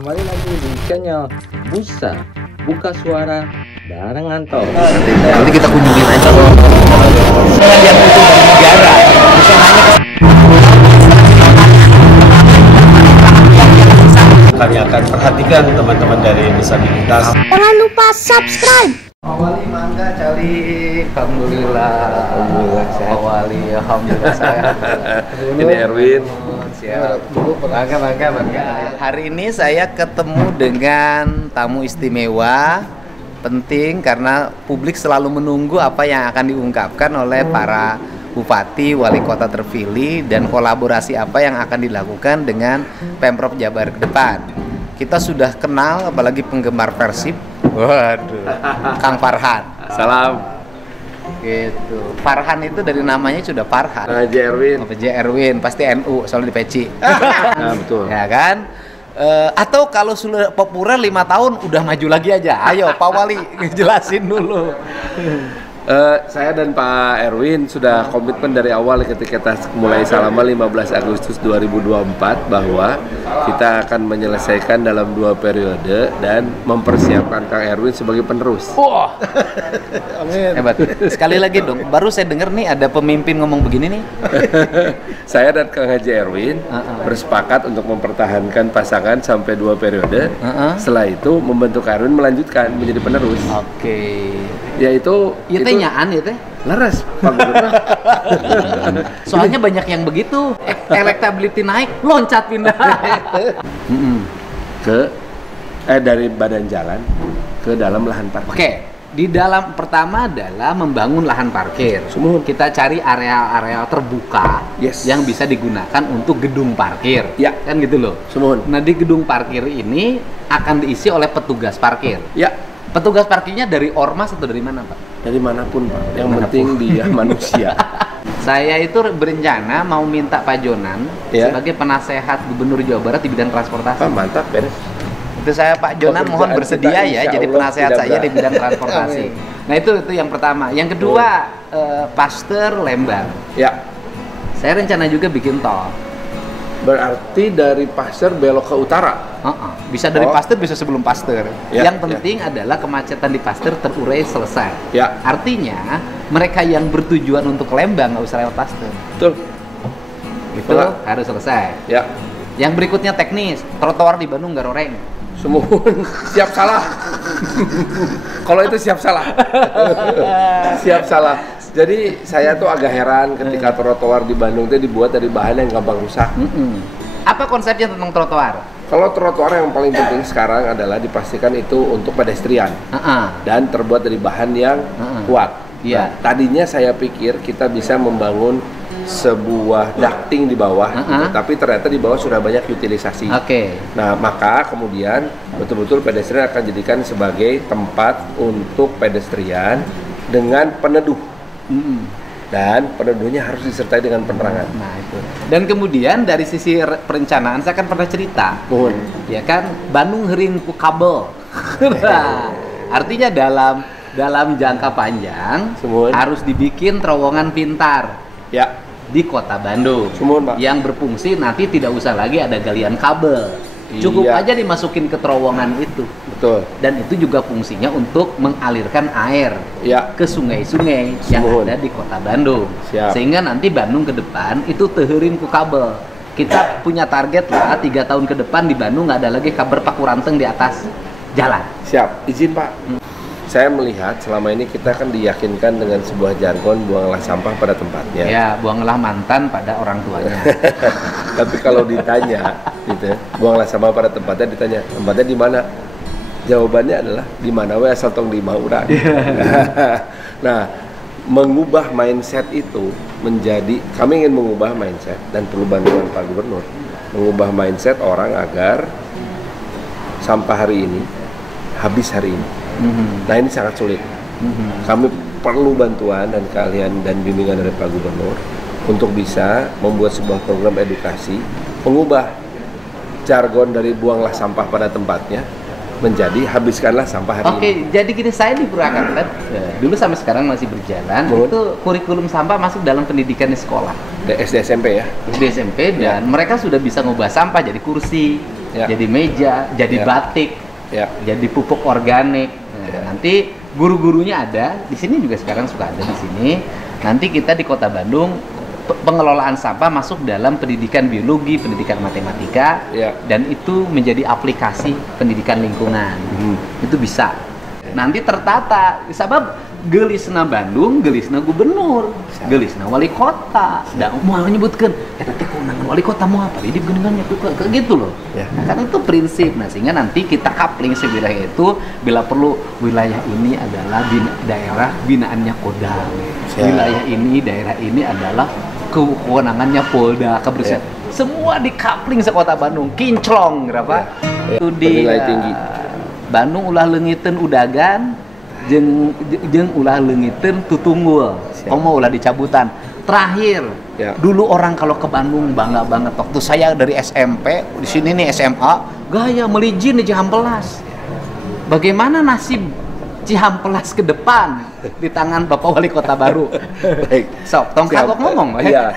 Kembali lagi di channel Busa Buka Suara bareng Anto. Nanti kita kunjungin aja dengan yang butuh dari negara, bukan hanya Kami akan perhatikan teman-teman dari disabilitas. Jangan lupa subscribe. Wali mangga cari, alhamdulillah sehat. Wali alhamdulillah sehat. Ini Erwin. Siap. Bangga. Hari ini saya ketemu dengan tamu istimewa, penting karena publik selalu menunggu apa yang akan diungkapkan oleh para bupati, wali kota terpilih, dan kolaborasi apa yang akan dilakukan dengan Pemprov Jabar ke depan. Kita sudah kenal, apalagi penggemar Persib. Waduh, Kang Farhan. Salam. Gitu. Farhan itu dari namanya sudah Farhan. Haji Erwin. PJ Erwin, pasti NU, soalnya di peci. Nah, betul. Ya kan? Atau kalau sudah populer 5 tahun udah maju lagi aja. Ayo Pak Wali jelasin dulu. Saya dan Pak Erwin sudah komitmen dari awal ketika kita mulai salaman 15 Agustus 2024 bahwa kita akan menyelesaikan dalam 2 periode dan mempersiapkan Kang Erwin sebagai penerus. Wah, amin. Hebat. Sekali lagi dong, baru saya dengar nih ada pemimpin ngomong begini nih. Saya dan Kang Haji Erwin bersepakat untuk mempertahankan pasangan sampai 2 periode. Setelah itu membentuk Kang Erwin melanjutkan menjadi penerus. Oke. Yaitu Iya teh nyaan ya teh. laras Pak Gubernur. Soalnya banyak yang begitu. Elektability naik, loncat pindah. Dari badan jalan ke dalam lahan parkir. Oke. Di dalam pertama adalah membangun lahan parkir. Sumuhun. Kita cari area-area terbuka yang bisa digunakan untuk gedung parkir. Ya. Kan gitu loh. Sumuhun. Nah, di gedung parkir ini akan diisi oleh petugas parkir. Ya. Petugas parkirnya dari ormas atau dari mana, Pak? Dari manapun, Pak. Yang penting dia manusia. Saya itu berencana mau minta Pak Jonan sebagai penasehat Gubernur Jawa Barat di bidang transportasi. Pak, mantap, beres. Itu saya Pak Jonan mohon bersedia ya jadi penasehat saya di bidang transportasi. Nah, itu yang pertama. Yang kedua, Pasteur Lembang. Ya. Saya rencana juga bikin tol. Berarti dari Pasteur belok ke utara. Bisa dari Pasteur, bisa sebelum Pasteur. Ya, yang penting adalah kemacetan di Pasteur terurai selesai. Ya. Artinya mereka yang bertujuan untuk ke Lembang nggak usah lewat Pasteur. Betul. Itu harus selesai. Ya. Yang berikutnya teknis, trotoar di Bandung nggak roreng. Semua siap salah. Kalau itu siap salah. Siap salah. Jadi saya tuh agak heran ketika trotoar di Bandung itu dibuat dari bahan yang gampang rusak. Apa konsepnya tentang trotoar? Kalau trotoar yang paling penting sekarang adalah dipastikan itu untuk pedestrian dan terbuat dari bahan yang kuat. Iya. Nah, tadinya saya pikir kita bisa membangun sebuah ducting di bawah, tapi ternyata di bawah sudah banyak utilisasi. Oke. Nah, maka kemudian betul-betul pedestrian akan dijadikan sebagai tempat untuk pedestrian dengan peneduh. Dan peneduhnya harus disertai dengan penerangan. Nah, itu. Dan kemudian dari sisi perencanaan saya kan pernah cerita. Ya kan, Bandung heureun ku kabel. Nah, artinya dalam jangka panjang harus dibikin terowongan pintar. Ya. Di kota Bandung. Pak. Yang berfungsi nanti tidak usah lagi ada galian kabel. Cukup aja dimasukin ke terowongan itu. Betul. Dan itu juga fungsinya untuk mengalirkan air ke sungai-sungai yang ada di kota Bandung. Siap. Sehingga nanti Bandung ke depan itu teuheureun ku kabel. Kita punya target lah 3 tahun ke depan di Bandung nggak ada lagi kabel paku ranteng di atas jalan. Siap. Izin Pak. Saya melihat selama ini kita kan diyakinkan dengan sebuah jargon buanglah sampah pada tempatnya. Ya, buanglah mantan pada orang tuanya. Tapi kalau ditanya, gitu, buanglah sampah pada tempatnya, ditanya tempatnya di mana? Jawabannya adalah di mana we asal tong di urang. Nah, mengubah mindset itu menjadi kami ingin mengubah mindset dan perlu bantuan Pak Gubernur mengubah mindset orang agar sampah hari ini habis hari ini. Nah, ini sangat sulit. Kami perlu bantuan dan kalian dan bimbingan dari Pak Gubernur untuk bisa membuat sebuah program edukasi, mengubah jargon dari buanglah sampah pada tempatnya menjadi habiskanlah sampah hari ini. Oke, jadi gini, saya di Purwakarta dulu sampai sekarang masih berjalan. Itu kurikulum sampah masuk dalam pendidikan di sekolah. SD SMP ya? SD SMP dan mereka sudah bisa ngubah sampah jadi kursi. jadi meja, jadi batik, jadi pupuk organik. Nah, nanti guru-gurunya ada di sini juga, sekarang suka ada di sini. Nanti kita di Kota Bandung pengelolaan sampah masuk dalam pendidikan biologi, pendidikan matematika, dan itu menjadi aplikasi pendidikan lingkungan. Itu bisa. Nanti tertata, sabab gelisna Bandung, gelisna gubernur, gelisna wali kota. Dan mau menyebutkan, tapi kewenangan wali kota mau apa? Jadi geningannya kayak gitu loh. Nah, karena itu prinsip. Nah, sehingga nanti kita coupling wilayah itu, bila perlu wilayah ini adalah daerah binaannya Kodam. Wilayah ini, daerah ini adalah kewenangannya Polda, kebersihan. Semua di coupling sekota Bandung, kinclong, berapa? Itu di tinggi. Bandung ulah leungiteun udagan, jeung ulah leungiteun tutunggul. Komo ulah dicabutan. Terakhir, dulu orang kalau ke Bandung bangga banget. Waktu saya dari SMP, di sini nih SMA, gaya melijin di Cihampelas. Bagaimana nasib Cihampelas ke depan di tangan Bapak Wali Kota baru? Baik. Sok, tong kagok ngomong. Iya.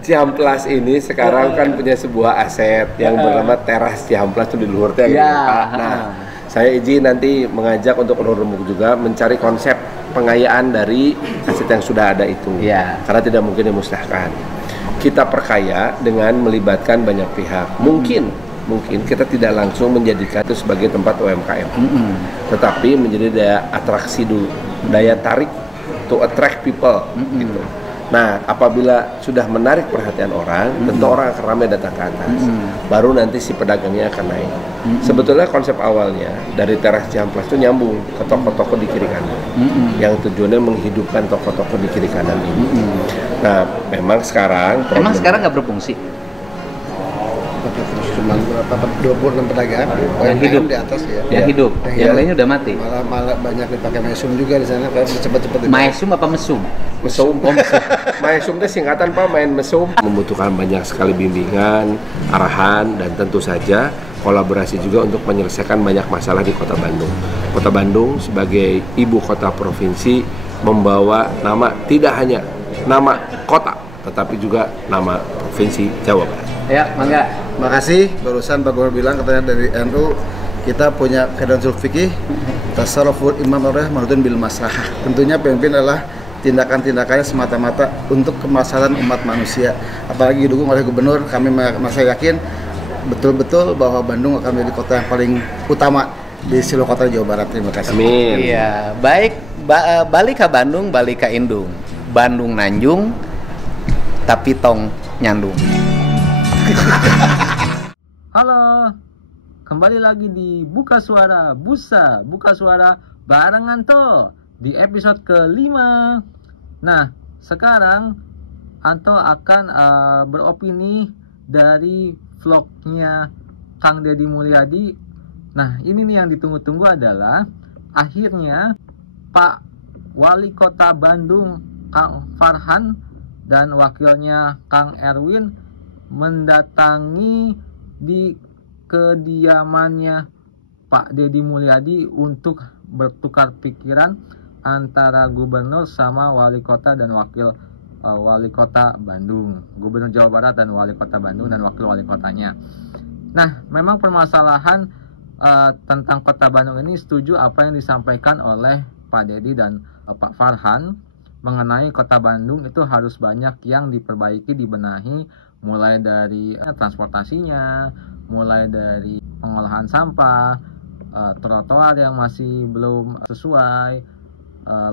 Cihampelas ini sekarang kan punya sebuah aset yang bernama teras Cihampelas itu di luar teh. Nah, saya izin nanti mengajak untuk remuk juga mencari konsep pengayaan dari aset yang sudah ada itu. Karena tidak mungkin dimusnahkan. Kita perkaya dengan melibatkan banyak pihak. Mungkin kita tidak langsung menjadikan itu sebagai tempat UMKM, tetapi menjadi daya atraksi dulu, daya tarik to attract people, gitu. Nah, apabila sudah menarik perhatian orang, tentu orang akan ramai datang ke atas. Baru nanti si pedagangnya akan naik. Sebetulnya konsep awalnya dari teras Cihampelas itu nyambung ke toko-toko di kiri kanan, yang tujuannya menghidupkan toko-toko di kiri kanan ini. Nah, memang sekarang nggak berfungsi. Cuma berapa 26 pedagang yang hidup di atas yang hidup, yang lainnya udah mati. Malah banyak dipakai mesum juga di sana, kayak cepet-cepet. Mesum apa mesum? Mesum. Mesum itu singkatan Pak, main mesum. Membutuhkan banyak sekali bimbingan, arahan, dan tentu saja kolaborasi juga untuk menyelesaikan banyak masalah di Kota Bandung. Kota Bandung sebagai ibu kota provinsi membawa nama, tidak hanya nama kota, tetapi juga nama provinsi Jawa Barat. Ya, mangga. Makasih, barusan Pak Gubernur bilang katanya dari NU kita punya keadaan sulfikih tasarruful imam oreh manutun bil maslahah. Tentunya pemimpin adalah tindakan-tindakannya semata-mata untuk kemaslahatan umat manusia. Apalagi didukung oleh gubernur, kami masih yakin betul-betul bahwa Bandung akan menjadi kota yang paling utama di seluruh kota Jawa Barat. Terima kasih. Amin. Iya, baik. Balik ke Bandung, balik ke Indung. Bandung Nanjung, tapi tong nyandung. Halo, kembali lagi di Buka Suara Busa, Buka Suara barengan tuh di episode ke-5. Nah, sekarang Anto akan beropini dari vlognya Kang Deddy Mulyadi. Nah, ini nih yang ditunggu-tunggu adalah akhirnya Pak Wali Kota Bandung Kang Farhan dan wakilnya Kang Erwin mendatangi di kediamannya Pak Deddy Mulyadi untuk bertukar pikiran antara gubernur sama wali kota dan wakil wali kota Bandung, gubernur Jawa Barat dan wali kota Bandung dan wakil wali kotanya. Nah, memang permasalahan tentang kota Bandung ini setuju apa yang disampaikan oleh Pak Deddy dan Pak Farhan mengenai kota Bandung itu harus banyak yang diperbaiki, dibenahi, mulai dari transportasinya, mulai dari pengolahan sampah, trotoar yang masih belum sesuai,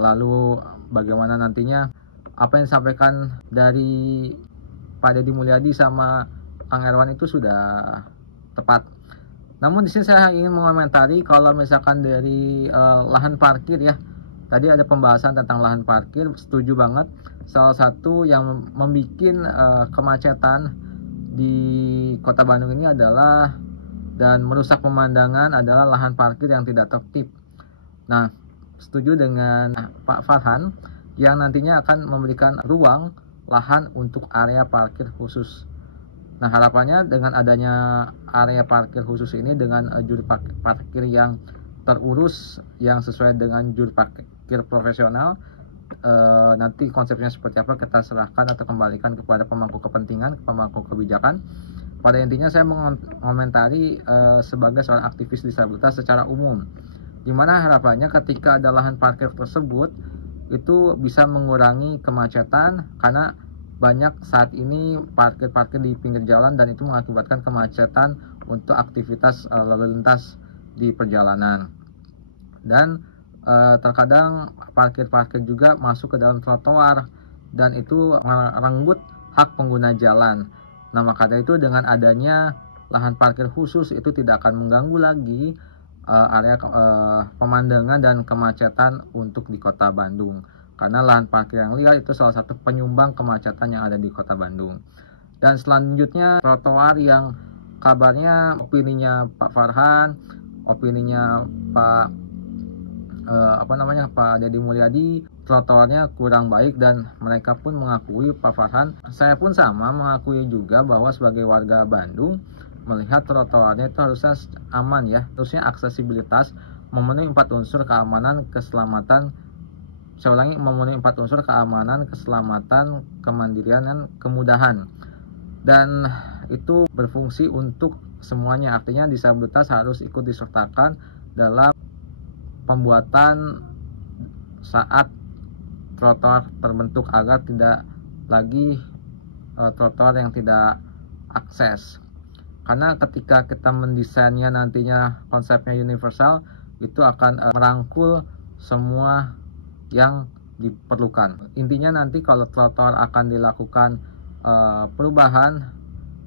lalu bagaimana nantinya apa yang disampaikan dari Pak Deddy Mulyadi sama Kang Erwan itu sudah tepat. Namun di sini saya ingin mengomentari kalau misalkan dari lahan parkir ya. Tadi ada pembahasan tentang lahan parkir, setuju banget. Salah satu yang membuat kemacetan di kota Bandung ini adalah dan merusak pemandangan adalah lahan parkir yang tidak tertib. Nah, setuju dengan Pak Farhan yang nantinya akan memberikan ruang lahan untuk area parkir khusus. Nah, harapannya dengan adanya area parkir khusus ini dengan juru parkir yang terurus, yang sesuai dengan juru parkir profesional, nanti konsepnya seperti apa kita serahkan atau kembalikan kepada pemangku kepentingan, pemangku kebijakan. pada intinya saya mengomentari sebagai seorang aktivis disabilitas secara umum, di mana harapannya ketika ada lahan parkir tersebut itu bisa mengurangi kemacetan, karena banyak saat ini parkir-parkir di pinggir jalan dan itu mengakibatkan kemacetan untuk aktivitas lalu lintas di perjalanan. Dan terkadang parkir-parkir juga masuk ke dalam trotoar dan itu merenggut hak pengguna jalan. Nah, maka dari itu dengan adanya lahan parkir khusus itu tidak akan mengganggu lagi area pemandangan dan kemacetan untuk di Kota Bandung. Karena lahan parkir yang liar itu salah satu penyumbang kemacetan yang ada di Kota Bandung. Dan selanjutnya trotoar yang kabarnya opininya Pak Farhan, opininya Pak Pak Deddy Mulyadi, trotoarnya kurang baik dan mereka pun mengakui, Pak Farhan, saya pun sama mengakui juga bahwa sebagai warga Bandung melihat trotoarnya itu harusnya aman ya, harusnya aksesibilitas, memenuhi 4 unsur keamanan, keselamatan. Saya ulangi, memenuhi 4 unsur keamanan, keselamatan, kemandirian, dan kemudahan. Dan itu berfungsi untuk semuanya, artinya disabilitas harus ikut disertakan dalam pembuatan saat trotoar terbentuk agar tidak lagi trotoar yang tidak akses. Karena ketika kita mendesainnya nantinya konsepnya universal, itu akan merangkul semua yang diperlukan. Intinya nanti kalau trotoar akan dilakukan perubahan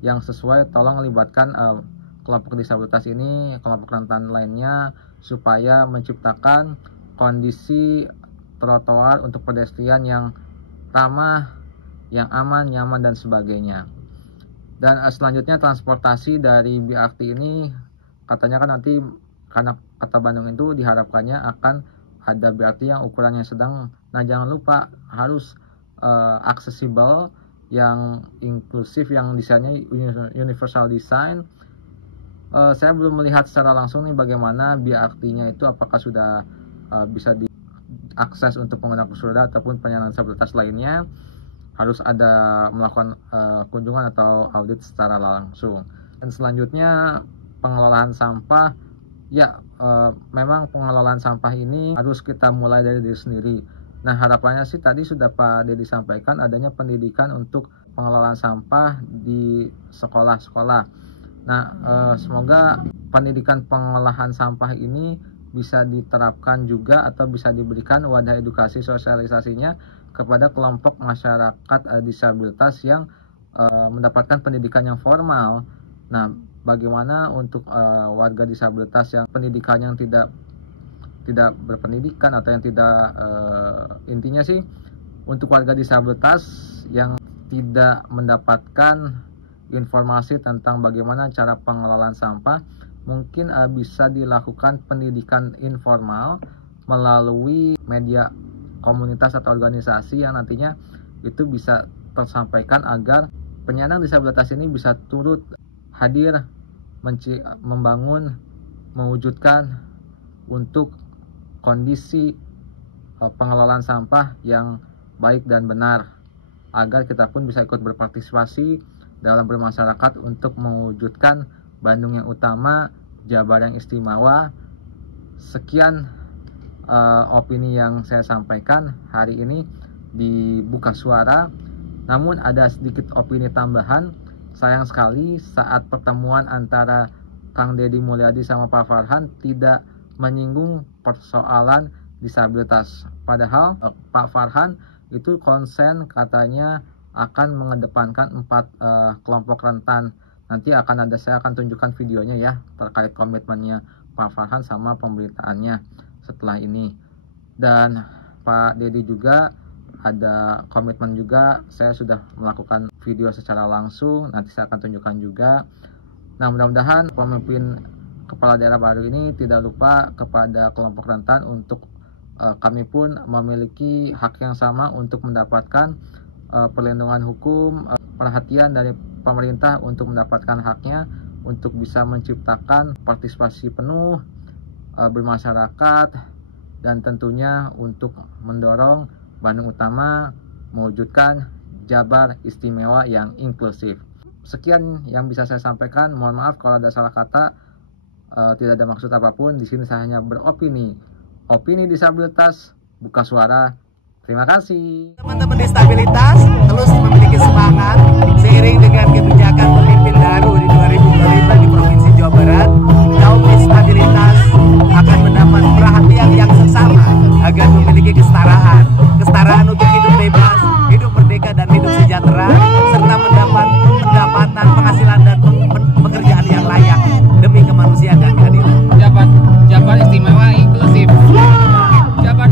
yang sesuai, tolong libatkan kelompok disabilitas ini, kelompok rentan lainnya, supaya menciptakan kondisi trotoar untuk pedestrian yang ramah, yang aman, nyaman, dan sebagainya. Dan selanjutnya transportasi dari BRT ini katanya kan nanti karena Kota Bandung itu diharapkannya akan ada BRT yang ukurannya sedang. Nah, jangan lupa harus aksesibel, yang inklusif, yang desainnya universal design. Saya belum melihat secara langsung nih bagaimana BRT-nya itu, apakah sudah bisa diakses untuk pengguna kursi roda ataupun penyandang disabilitas lainnya. Harus ada melakukan kunjungan atau audit secara langsung. Dan selanjutnya pengelolaan sampah. Ya, memang pengelolaan sampah ini harus kita mulai dari diri sendiri. Nah, harapannya sih tadi sudah Pak Deddy sampaikan adanya pendidikan untuk pengelolaan sampah di sekolah-sekolah. Nah, semoga pendidikan pengolahan sampah ini bisa diterapkan juga atau bisa diberikan wadah edukasi sosialisasinya kepada kelompok masyarakat disabilitas yang mendapatkan pendidikan yang formal. Nah, bagaimana untuk warga disabilitas yang pendidikan yang tidak berpendidikan atau yang tidak intinya sih untuk warga disabilitas yang tidak mendapatkan informasi tentang bagaimana cara pengelolaan sampah, mungkin bisa dilakukan pendidikan informal melalui media komunitas atau organisasi yang nantinya itu bisa tersampaikan agar penyandang disabilitas ini bisa turut hadir membangun, mewujudkan untuk kondisi pengelolaan sampah yang baik dan benar, agar kita pun bisa ikut berpartisipasi dalam bermasyarakat untuk mewujudkan Bandung yang utama, Jabar yang istimewa. Sekian opini yang saya sampaikan hari ini di Buka Suara. Namun ada sedikit opini tambahan. Sayang sekali saat pertemuan antara Kang Deddy Mulyadi sama Pak Farhan tidak menyinggung persoalan disabilitas. Padahal Pak Farhan itu konsen katanya akan mengedepankan 4 kelompok rentan. Nanti saya akan tunjukkan videonya ya terkait komitmennya Pak Farhan sama pemberitaannya setelah ini. Dan Pak Deddy juga ada komitmen juga, saya sudah melakukan video secara langsung, nanti saya akan tunjukkan juga. Nah, mudah-mudahan pemimpin kepala daerah baru ini tidak lupa kepada kelompok rentan untuk kami pun memiliki hak yang sama untuk mendapatkan perlindungan hukum, perhatian dari pemerintah untuk mendapatkan haknya, untuk bisa menciptakan partisipasi penuh bermasyarakat, dan tentunya untuk mendorong Bandung Utama mewujudkan Jabar istimewa yang inklusif. sekian yang bisa saya sampaikan. Mohon maaf kalau ada salah kata, tidak ada maksud apapun. Di sini saya hanya beropini. Opini disabilitas, buka suara. Terima kasih. Teman-teman disabilitas terus memiliki semangat seiring dengan kebijakan pemimpin baru di 2025 di Provinsi Jawa Barat. Kaum disabilitas akan mendapat perhatian yang seksama agar memiliki kesetaraan untuk hidup bebas, hidup merdeka dan hidup sejahtera, serta mendapat pendapatan, penghasilan dan pekerjaan yang layak demi kemanusiaan dan keadilan. Jabar istimewa inklusif. Jabar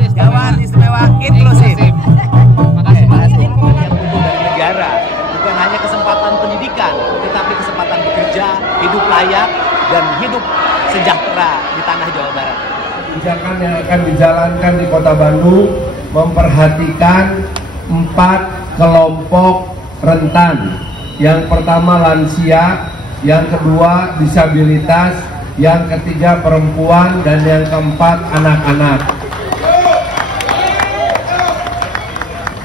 istimewa inklusif. Makasih Mas. Ekonomi yang tumbuh dari negara bukan hanya kesempatan pendidikan, tetapi kesempatan bekerja, hidup layak dan hidup sejahtera di tanah Jawa Barat. Kebijakan yang akan dijalankan di Kota Bandung memperhatikan 4 kelompok rentan. Yang pertama lansia, yang kedua disabilitas, yang ketiga perempuan, dan yang keempat anak-anak.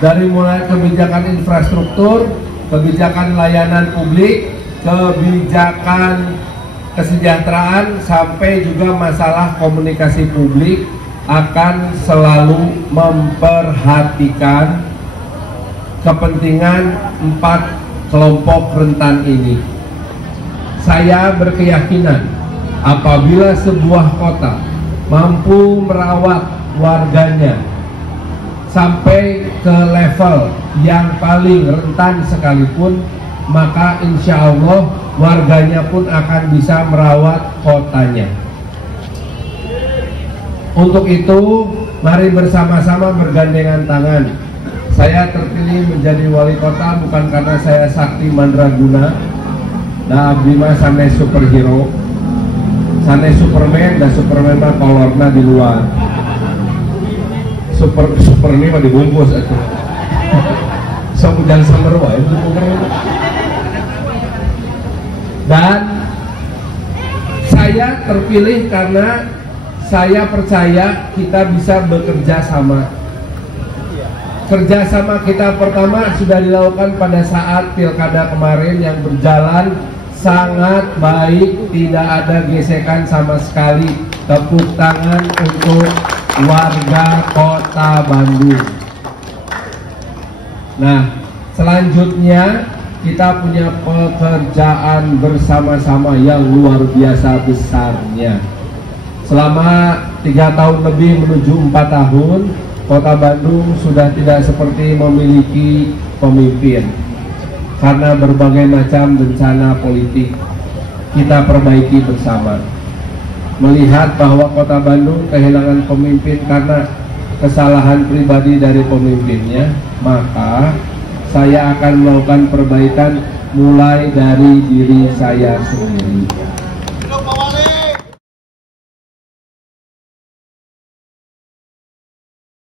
Dari mulai kebijakan infrastruktur, kebijakan layanan publik, kebijakan kesejahteraan, sampai juga masalah komunikasi publik akan selalu memperhatikan kepentingan 4 kelompok rentan ini. Saya berkeyakinan apabila sebuah kota mampu merawat warganya sampai ke level yang paling rentan sekalipun, maka insya Allah warganya pun akan bisa merawat kotanya. Untuk itu, mari bersama-sama bergandengan tangan. Saya terpilih menjadi wali kota bukan karena saya sakti mandraguna, nah abdi sanes superhero, sanes superman, dan superman mah kolorna di luar. Super ini mah dibungkus itu. So ujang samer wae. Dan saya terpilih karena saya percaya kita bisa bekerja sama. Kerjasama kita pertama sudah dilakukan pada saat pilkada kemarin yang berjalan sangat baik, tidak ada gesekan sama sekali. Tepuk tangan untuk warga Kota Bandung. Nah, selanjutnya kita punya pekerjaan bersama-sama yang luar biasa besarnya. Selama 3 tahun lebih menuju 4 tahun, Kota Bandung sudah tidak seperti memiliki pemimpin. Karena berbagai macam bencana politik, kita perbaiki bersama. Melihat bahwa Kota Bandung kehilangan pemimpin karena kesalahan pribadi dari pemimpinnya, maka saya akan melakukan perbaikan mulai dari diri saya sendiri.